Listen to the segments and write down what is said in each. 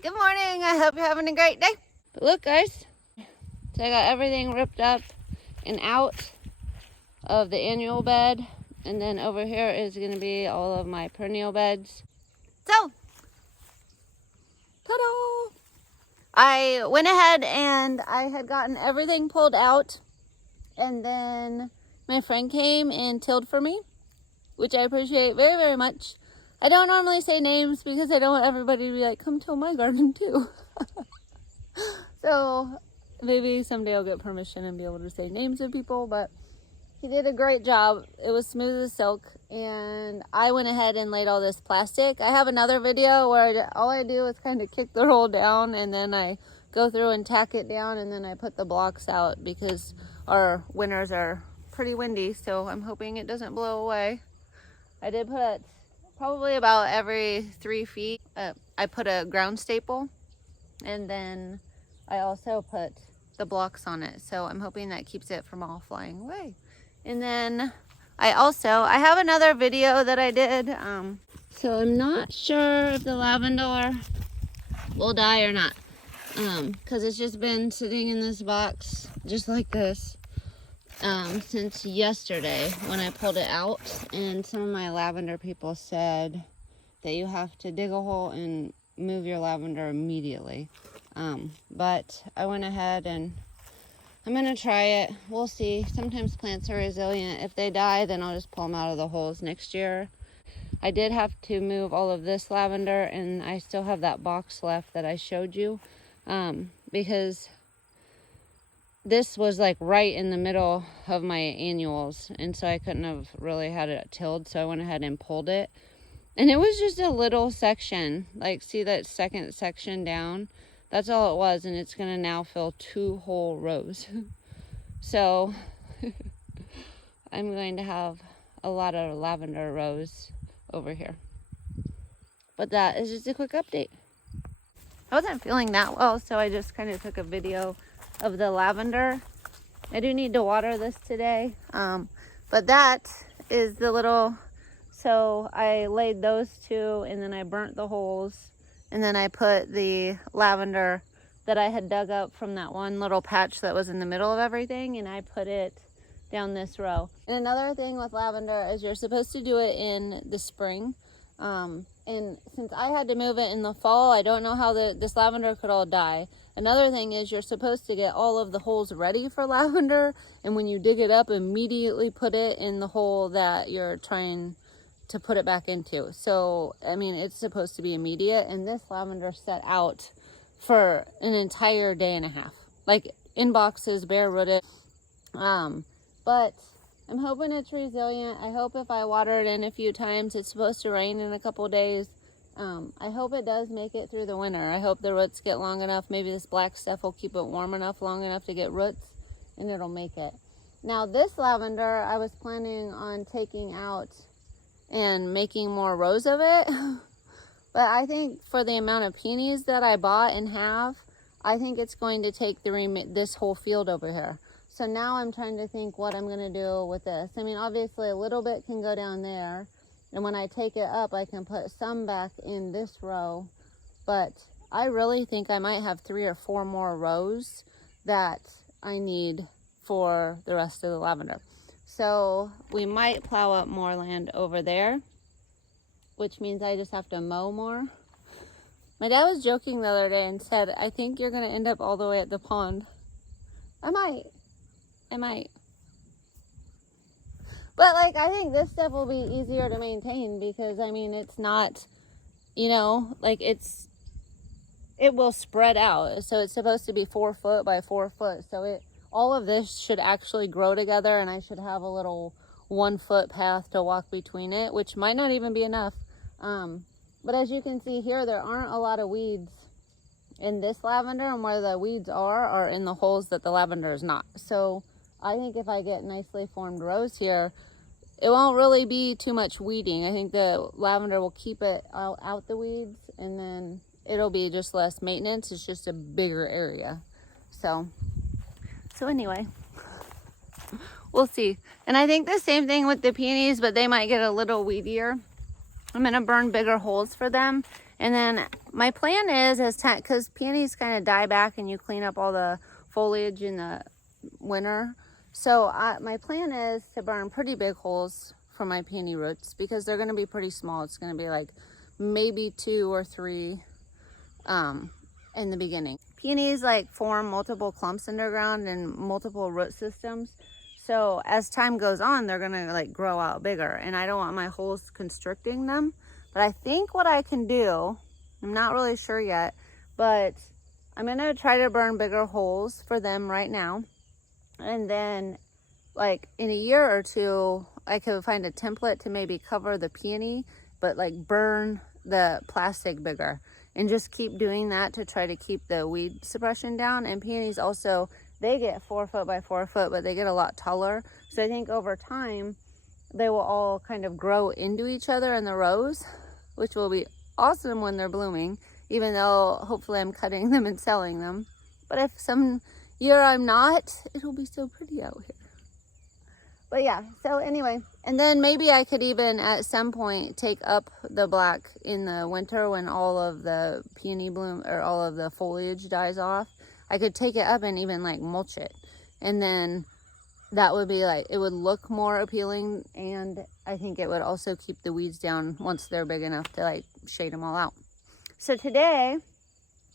Good morning. I hope you're having a great day. But look, guys, so I got everything ripped up and out of the annual bed, and then over here is going to be all of my perennial beds. So, ta-da! I went ahead and I had gotten everything pulled out, and then my friend came and tilled for me, which I appreciate very, very much. I don't normally say names because I don't want everybody to be like, come till my garden too. So maybe someday I'll get permission and be able to say names of people, but he did a great job. It was smooth as silk, and I went ahead and laid all this plastic. I have another video where all I do is kind of kick the roll down, and then I go through and tack it down, and then I put the blocks out because our winters are pretty windy, so I'm hoping it doesn't blow away. I did put probably about every 3 feet, I put a ground staple, and then I also put the blocks on it. So I'm hoping that keeps it from all flying away. And then I have another video that I did. So I'm not sure if the lavender will die or not. Because it's just been sitting in this box just like this since yesterday when I pulled it out. And some of my lavender people said that you have to dig a hole and move your lavender immediately. But I went ahead and I'm gonna try it. We'll see. Sometimes plants are resilient. If they die, then I'll just pull them out of the holes next year. I did have to move all of this lavender, and I still have that box left that I showed you, because this was like right in the middle of my annuals, and so I couldn't have really had it tilled, so I went ahead and pulled it. And it was just a little section, like see that second section down? That's all it was, and it's gonna now fill 2 whole rows. So I'm going to have a lot of lavender rows over here. But that is just a quick update. I wasn't feeling that well, so I just kind of took a video of the lavender. I do need to water this today, but that is the little, so I laid those 2, and then I burnt the holes, and then I put the lavender that I had dug up from that one little patch that was in the middle of everything, and I put it down this row. And another thing with lavender is you're supposed to do it in the spring. And since I had to move it in the fall, I don't know how this lavender could all die. Another thing is you're supposed to get all of the holes ready for lavender, and when you dig it up, immediately put it in the hole that you're trying to put it back into. So, I mean, it's supposed to be immediate, and this lavender set out for an entire day and a half, like in boxes, bare rooted. But I'm hoping it's resilient. I hope if I water it in a few times, it's supposed to rain in a couple days. I hope it does make it through the winter. I hope the roots get long enough. Maybe this black stuff will keep it warm enough, long enough to get roots, and it'll make it. Now this lavender, I was planning on taking out and making more rows of it. But I think for the amount of peonies that I bought and have, I think it's going to take this whole field over here. So now I'm trying to think what I'm going to do with this. I mean, obviously a little bit can go down there, and when I take it up, I can put some back in this row. But I really think I might have 3 or 4 more rows that I need for the rest of the lavender. So we might plow up more land over there, which means I just have to mow more. My dad was joking the other day and said, I think you're going to end up all the way at the pond. I might. But like, I think this stuff will be easier to maintain because, I mean, it's not, you know, like it will spread out. So it's supposed to be 4 foot by 4 foot. So all of this should actually grow together, and I should have a little 1 foot path to walk between it, which might not even be enough. But as you can see here, there aren't a lot of weeds in this lavender, and where the weeds are in the holes that the lavender is not. So I think if I get nicely formed rows here, it won't really be too much weeding. I think the lavender will keep it out the weeds, and then it'll be just less maintenance. It's just a bigger area. So anyway, we'll see. And I think the same thing with the peonies, but they might get a little weedier. I'm going to burn bigger holes for them. And then my plan is because peonies kind of die back and you clean up all the foliage in the winter. So my plan is to burn pretty big holes for my peony roots because they're going to be pretty small. It's going to be like maybe 2 or 3 in the beginning. Peonies like form multiple clumps underground and multiple root systems. So as time goes on, they're going to like grow out bigger, and I don't want my holes constricting them. But I think what I can do, I'm not really sure yet, but I'm going to try to burn bigger holes for them right now. And then like in a year or 2, I could find a template to maybe cover the peony, but like burn the plastic bigger and just keep doing that to try to keep the weed suppression down. And peonies also, they get 4 foot by 4 foot, but they get a lot taller. So I think over time, they will all kind of grow into each other in the rows, which will be awesome when they're blooming, even though hopefully I'm cutting them and selling them. But if some year I'm not, it'll be so pretty out here. But yeah, so anyway, and then maybe I could even at some point take up the black in the winter when all of the peony bloom or all of the foliage dies off. I could take it up and even like mulch it. And then that would be like, it would look more appealing, and I think it would also keep the weeds down once they're big enough to like shade them all out. So today,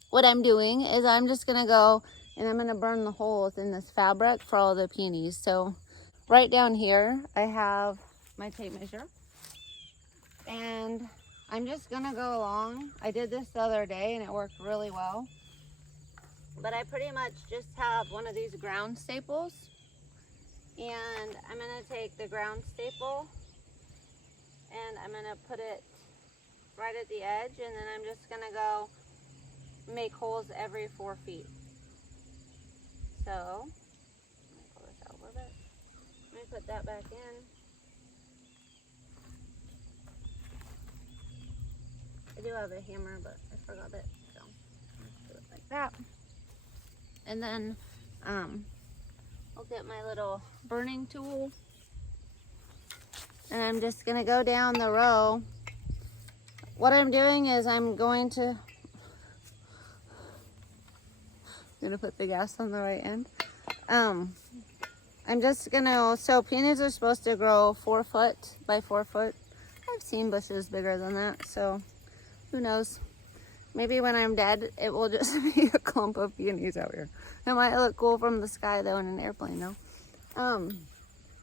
what I'm doing is I'm just gonna go and I'm gonna burn the holes in this fabric for all the peonies. So right down here, I have my tape measure, and I'm just gonna go along. I did this the other day and it worked really well. But I pretty much just have one of these ground staples, and I'm gonna take the ground staple and I'm gonna put it right at the edge, and then I'm just gonna go make holes every 4 feet. So, let me pull this out a little bit. Let me put that back in. I do have a hammer, but I forgot it, so let's do it like that. And then I'll get my little burning tool, and I'm just gonna go down the row. What I'm doing is I'm gonna put the gas on the right end. I'm just gonna, so peonies are supposed to grow 4 foot by 4 foot. I've seen bushes bigger than that, so who knows? Maybe when I'm dead, it will just be a clump of peonies out here. It might look cool from the sky though in an airplane though.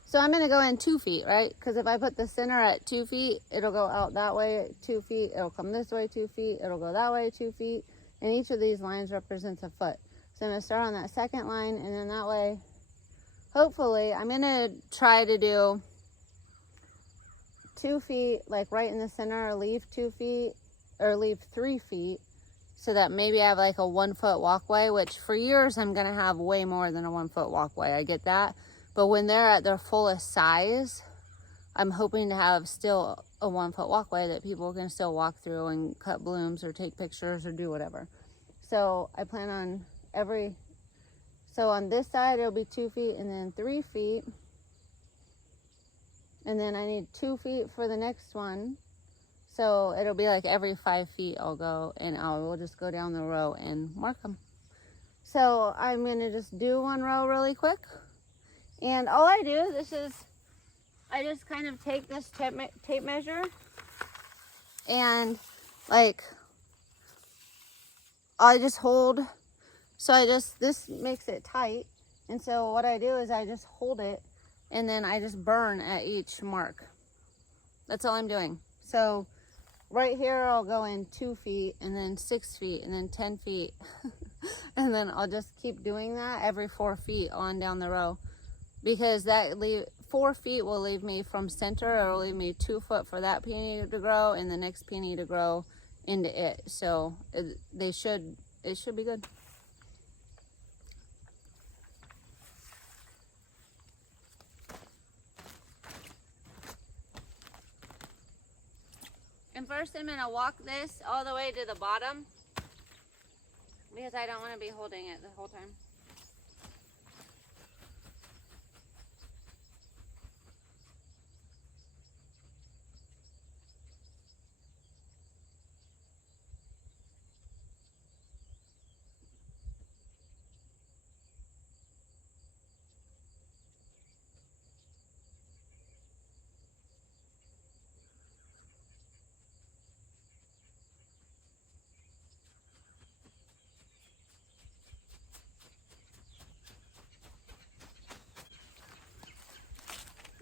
So I'm gonna go in 2 feet, right? Because if I put the center at 2 feet, it'll go out that way 2 feet. It'll come this way 2 feet. It'll go that way 2 feet. And each of these lines represents a foot. So I'm gonna start on that second line, and then that way, hopefully, I'm gonna try to do 2 feet, like right in the center, or leave 2 feet, or leave 3 feet, so that maybe I have like a 1 foot walkway, which for years I'm gonna have way more than a 1 foot walkway. I get that. But when they're at their fullest size, I'm hoping to have still a 1 foot walkway that people can still walk through and cut blooms or take pictures or do whatever. So I plan on so on this side it'll be 2 feet and then 3 feet. And then I need 2 feet for the next one. So it'll be like every 5 feet I'll go, and we'll just go down the row and mark them. So I'm gonna just do 1 row really quick. And all I do, I just kind of take this tape measure and like, I just hold, this makes it tight. And so what I do is I just hold it, and then I just burn at each mark. That's all I'm doing. So right here, I'll go in 2 feet, and then 6 feet, and then 10 feet. And then I'll just keep doing that every 4 feet on down the row. Because 4 feet will leave me from center. It'll leave me 2 foot for that peony to grow, and the next peony to grow into it. So it should be good. And first I'm gonna walk this all the way to the bottom, because I don't want to be holding it the whole time.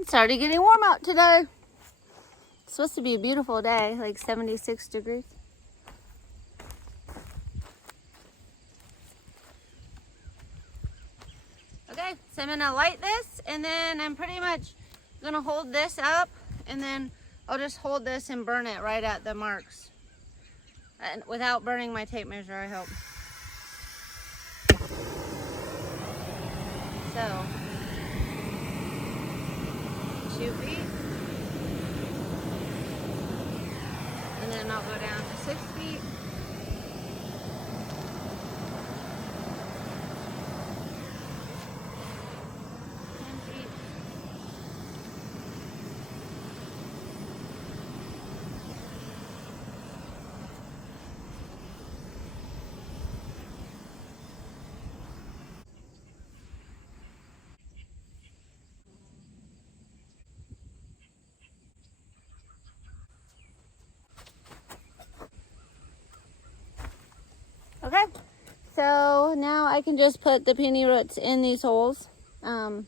It's already getting warm out today. It's supposed to be a beautiful day, like 76 degrees. Okay, so I'm gonna light this, and then I'm pretty much gonna hold this up, and then I'll just hold this and burn it right at the marks. And without burning my tape measure, I hope. So, 2 feet. And then I'll go down to 6 feet. Okay, so now I can just put the peony roots in these holes, and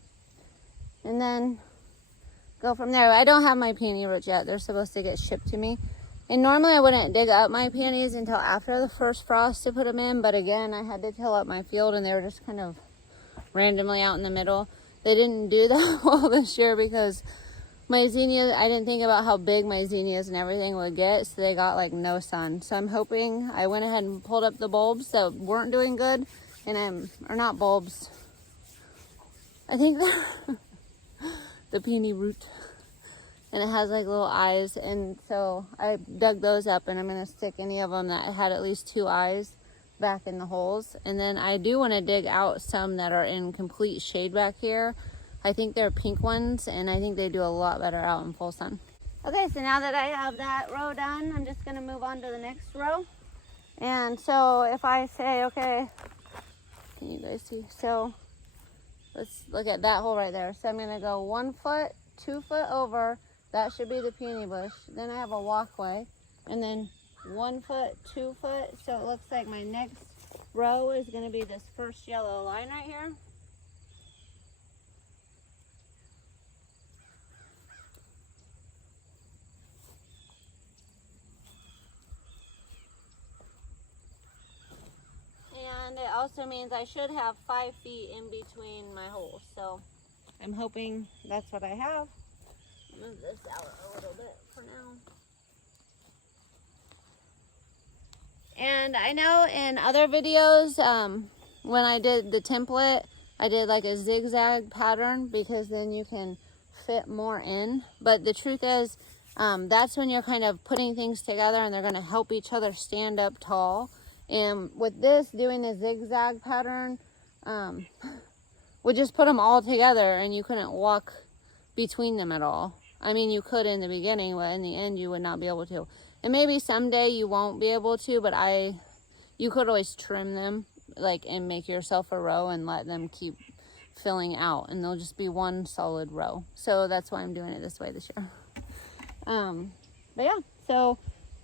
then go from there. I don't have my peony roots yet. They're supposed to get shipped to me. And normally I wouldn't dig up my peonies until after the first frost to put them in, but again, I had to till up my field and they were just kind of randomly out in the middle. They didn't do that well this year because my zinnias, I didn't think about how big my zinnias and everything would get, so they got like no sun. So I'm hoping, I went ahead and pulled up the bulbs that weren't doing good, and or not bulbs, I think the peony root, and it has like little eyes, and so I dug those up, and I'm gonna stick any of them that had at least 2 eyes back in the holes. And then I do want to dig out some that are in complete shade back here. I think they're pink ones, and I think they do a lot better out in full sun. Okay, so now that I have that row done, I'm just gonna move on to the next row. And so if I say, okay, can you guys see? So let's look at that hole right there. So I'm gonna go 1 foot, 2 foot over. That should be the peony bush. Then I have a walkway, and then 1 foot, 2 foot. So it looks like my next row is gonna be this first yellow line right here. And it also means I should have 5 feet in between my holes. So I'm hoping that's what I have. Move this out a little bit for now. And I know in other videos, when I did the template, I did like a zigzag pattern because then you can fit more in. But the truth is, that's when you're kind of putting things together and they're gonna help each other stand up tall. And with this, doing a zigzag pattern, would just put them all together and you couldn't walk between them at all. I mean, you could in the beginning, but in the end, you would not be able to. And maybe someday you won't be able to, but you could always trim them, like, and make yourself a row and let them keep filling out, and they'll just be one solid row. So that's why I'm doing it this way this year. But yeah, so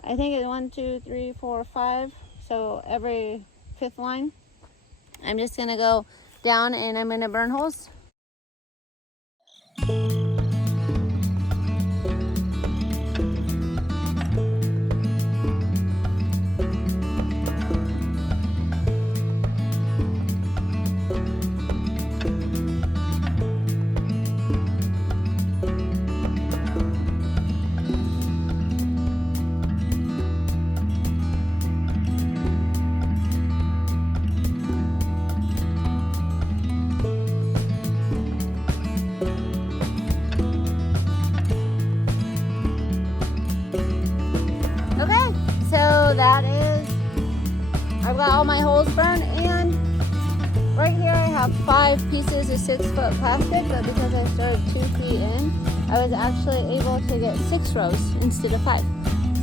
I think it's 1, 2, 3, 4, 5. So every 5th line, I'm just gonna go down and I'm gonna burn holes. That is, I've got all my holes burned, and right here I have 5 pieces of 6-foot plastic, but because I started 2 feet in, I was actually able to get 6 rows instead of 5.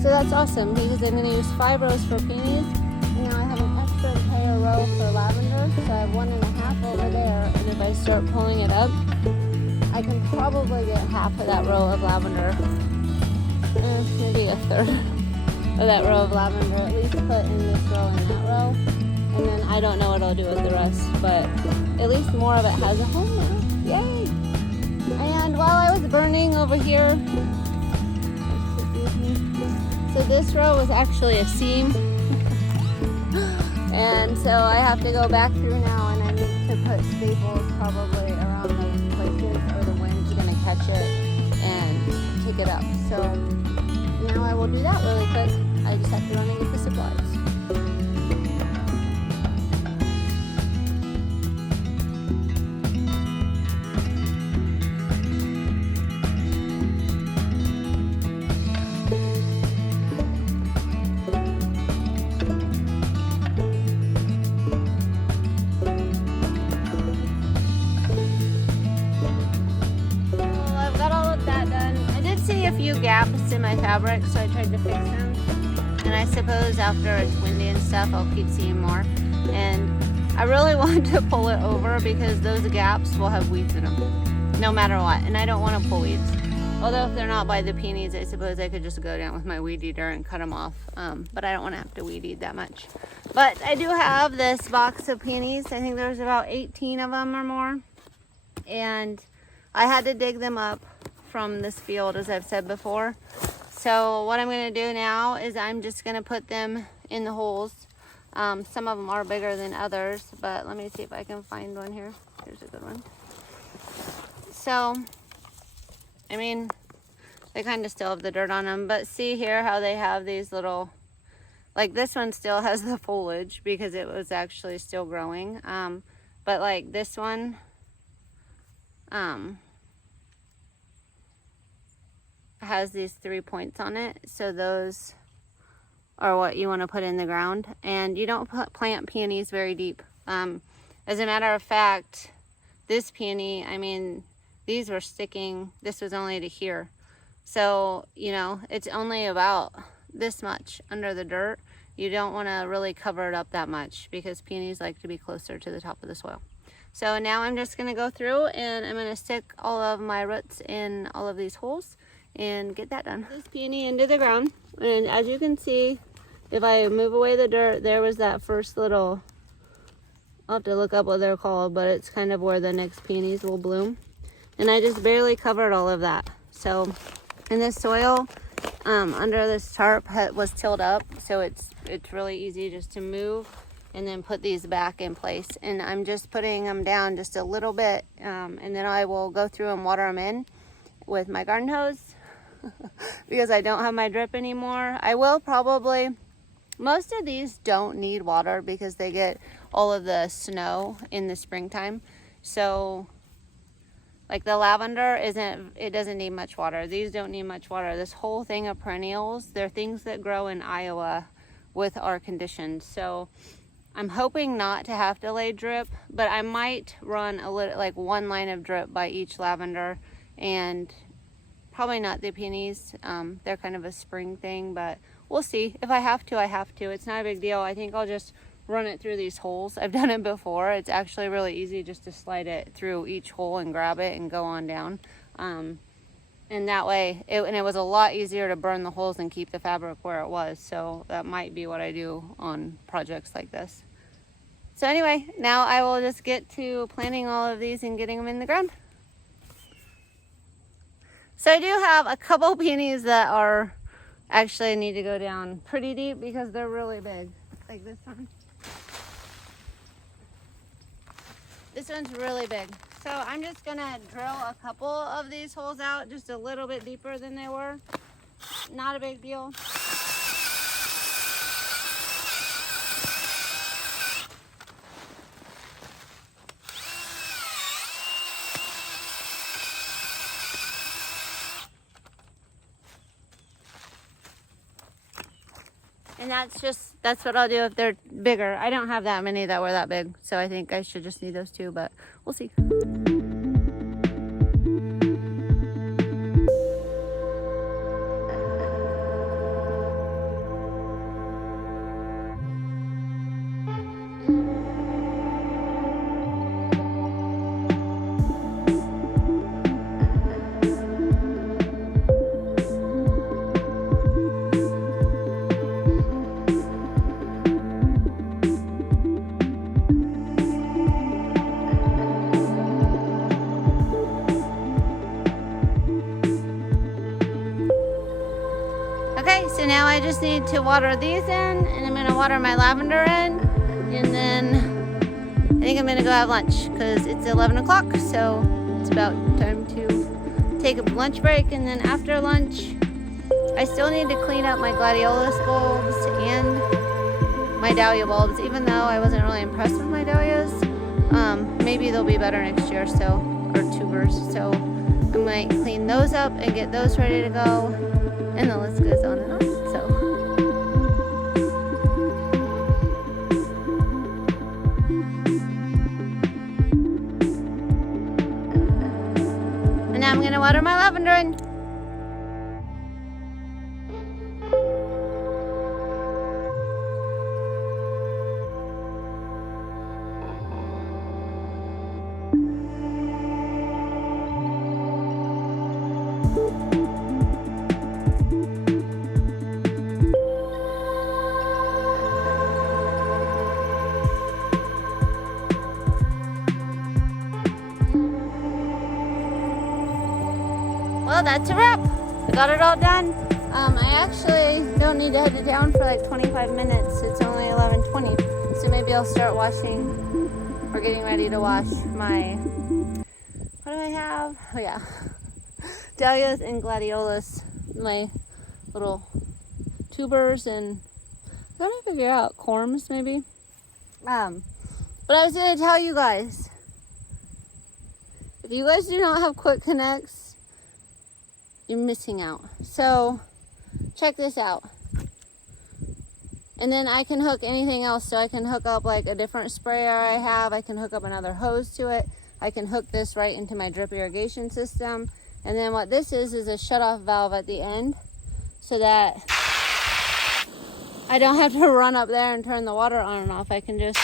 So that's awesome because I'm going to use 5 rows for peonies, and now I have an extra entire row for lavender, so I have 1.5 over there, and if I start pulling it up, I can probably get half of that row of lavender, maybe a third of that row of lavender, at least put in this row and that row, and then I don't know what I'll do with the rest, but at least more of it has a home now. Yay! And while I was burning over here, so this row was actually a seam. And so I have to go back through now, and I need to put staples probably around those places, or the wind's gonna catch it and pick it up. So now I will do that really quick. I just have to run and get the supplies. A few gaps in my fabric, so I tried to fix them, and I suppose after it's windy and stuff I'll keep seeing more. And I really want to pull it over because those gaps will have weeds in them no matter what, and I don't want to pull weeds. Although if they're not by the peonies, I suppose I could just go down with my weed eater and cut them off, but I don't want to have to weed eat that much. But I do have this box of peonies. I think there's about 18 of them or more, and I had to dig them up from this field, as I've said before. So what I'm going to do now is I'm just going to put them in the holes. Some of them are bigger than others, but let me see if I can find one here. Here's a good one. So, I mean, they kind of still have the dirt on them, but see here how they have these little, like this one still has the foliage because it was actually still growing. But like this one, has these 3 points on it, so those are what you want to put in the ground. And you don't plant peonies very deep. As a matter of fact, this peony, I mean, these were sticking, this was only to here, so you know it's only about this much under the dirt. You don't want to really cover it up that much because peonies like to be closer to the top of the soil. So now I'm just going to go through and I'm going to stick all of my roots in all of these holes and get that done. This peony into the ground, and as you can see, if I move away the dirt, there was that first little, I'll have to look up what they're called, but it's kind of where the next peonies will bloom. And I just barely covered all of that. So, and the soil under this tarp was tilled up, so it's really easy just to move and then put these back in place. And I'm just putting them down just a little bit, and then I will go through and water them in with my garden hose because I don't have my drip anymore. I will probably, most of these don't need water because they get all of the snow in the springtime. So like the lavender it doesn't need much water. These don't need much water. This whole thing of perennials, they're things that grow in Iowa with our conditions. So I'm hoping not to have to lay drip, but I might run a little, like one line of drip by each lavender, and probably not the peonies. They're kind of a spring thing, but we'll see. If I have to, I have to. It's not a big deal. I think I'll just run it through these holes. I've done it before. It's actually really easy just to slide it through each hole and grab it and go on down. And that way, it was a lot easier to burn the holes and keep the fabric where it was. So that might be what I do on projects like this. So anyway, now I will just get to planting all of these and getting them in the ground. So I do have a couple peonies that are actually need to go down pretty deep because they're really big, like this one. This one's really big. So I'm just gonna drill a couple of these holes out just a little bit deeper than they were. Not a big deal. And that's what I'll do if they're bigger. I don't have that many that were that big, so I think I should just need those two, but we'll see. need to water these in, and I'm gonna water my lavender in, and then I think I'm gonna go have lunch because it's 11 o'clock, so it's about time to take a lunch break. And then after lunch, I still need to clean up my gladiolus bulbs and my dahlia bulbs, even though I wasn't really impressed with my dahlias. Maybe they'll be better next year, so, or tubers, so I might clean those up and get those ready to go, and the list goes on and on. So and now I'm gonna water my lavender in. Well, that's a wrap. I got it all done. I actually don't need to head it down for like 25 minutes. It's only 11:20, so maybe I'll start washing or getting ready to wash my, what do I have? Oh yeah, dahlias and gladiolus, my little tubers, and I'm trying to figure out corms maybe. But I was gonna tell you guys, if you guys do not have quick connects, you're missing out. So check this out. And then I can hook anything else. So I can hook up like a different sprayer I have. I can hook up another hose to it. I can hook this right into my drip irrigation system. And then what this is a shut-off valve at the end, so that I don't have to run up there and turn the water on and off. I can just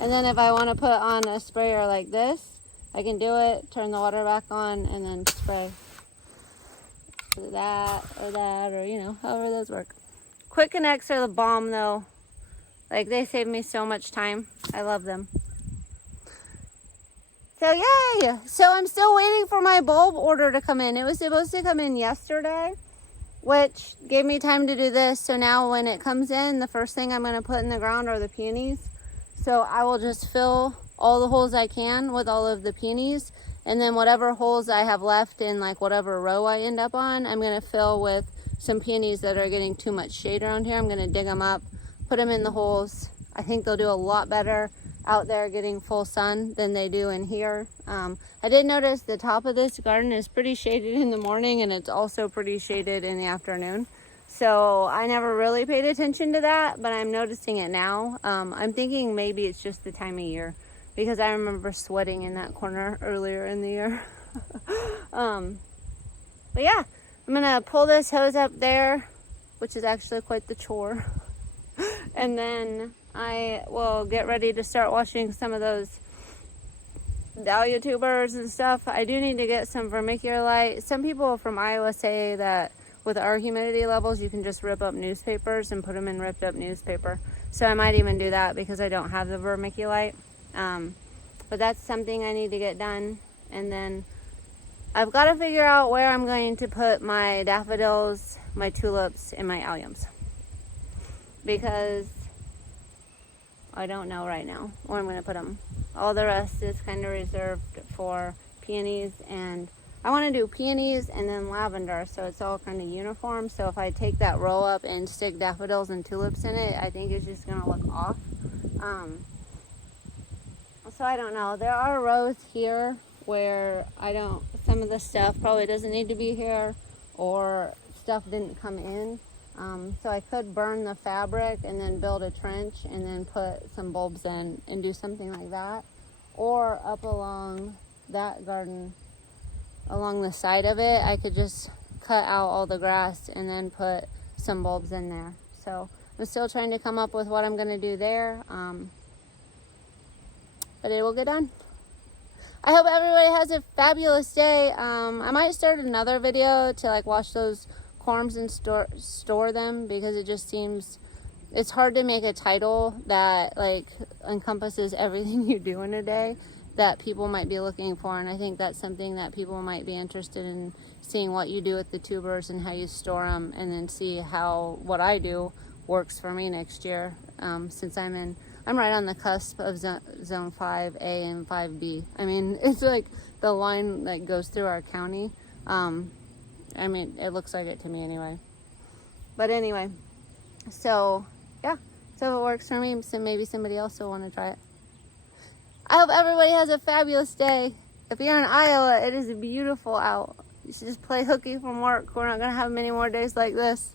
and then if I want to put on a sprayer like this, I can do it, turn the water back on, and then spray that, or you know, however those work. Quick connects are the bomb though. Like, they save me so much time. I love them. So yay! So I'm still waiting for my bulb order to come in. It was supposed to come in yesterday, which gave me time to do this. So now when it comes in, the first thing I'm going to put in the ground are the peonies. So I will just fill all the holes I can with all of the peonies, and then whatever holes I have left in like whatever row I end up on, I'm going to fill with some peonies that are getting too much shade around here. I'm going to dig them up, put them in the holes. I think they'll do a lot better out there getting full sun than they do in here. I did notice the top of this garden is pretty shaded in the morning, and it's also pretty shaded in the afternoon. So I never really paid attention to that, but I'm noticing it now. I'm thinking maybe it's just the time of year, because I remember sweating in that corner earlier in the year. But yeah, I'm gonna pull this hose up there, which is actually quite the chore. And then I will get ready to start washing some of those dahlia tubers and stuff. I do need to get some vermiculite. Some people from Iowa say that with our humidity levels, you can just rip up newspapers and put them in ripped up newspaper. So I might even do that because I don't have the vermiculite. But that's something I need to get done. And then I've got to figure out where I'm going to put my daffodils, my tulips, and my alliums, because I don't know right now where I'm going to put them. All the rest is kind of reserved for peonies, and I want to do peonies and then lavender, so it's all kind of uniform. So if I take that row up and stick daffodils and tulips in it, I think it's just going to look off. So I don't know. There are rows here where some of the stuff probably doesn't need to be here, or stuff didn't come in. So I could burn the fabric and then build a trench and then put some bulbs in and do something like that. Or up along that garden, along the side of it, I could just cut out all the grass and then put some bulbs in there. So I'm still trying to come up with what I'm going to do there. But it will get done. I hope everybody has a fabulous day. I might start another video to like wash those corms and store them, because it just seems it's hard to make a title that like encompasses everything you do in a day. that people might be looking for, and I think that's something that people might be interested in, seeing what you do with the tubers and how you store them, and then see how what I do works for me next year, since I'm right on the cusp of zone 5A and 5B. I mean, it's like the line that goes through our county. I mean, it looks like it to me anyway. But anyway, so yeah, so if it works for me, so maybe somebody else will want to try it. I hope everybody has a fabulous day. If you're in Iowa, it is beautiful out. You should just play hooky from work. We're not going to have many more days like this.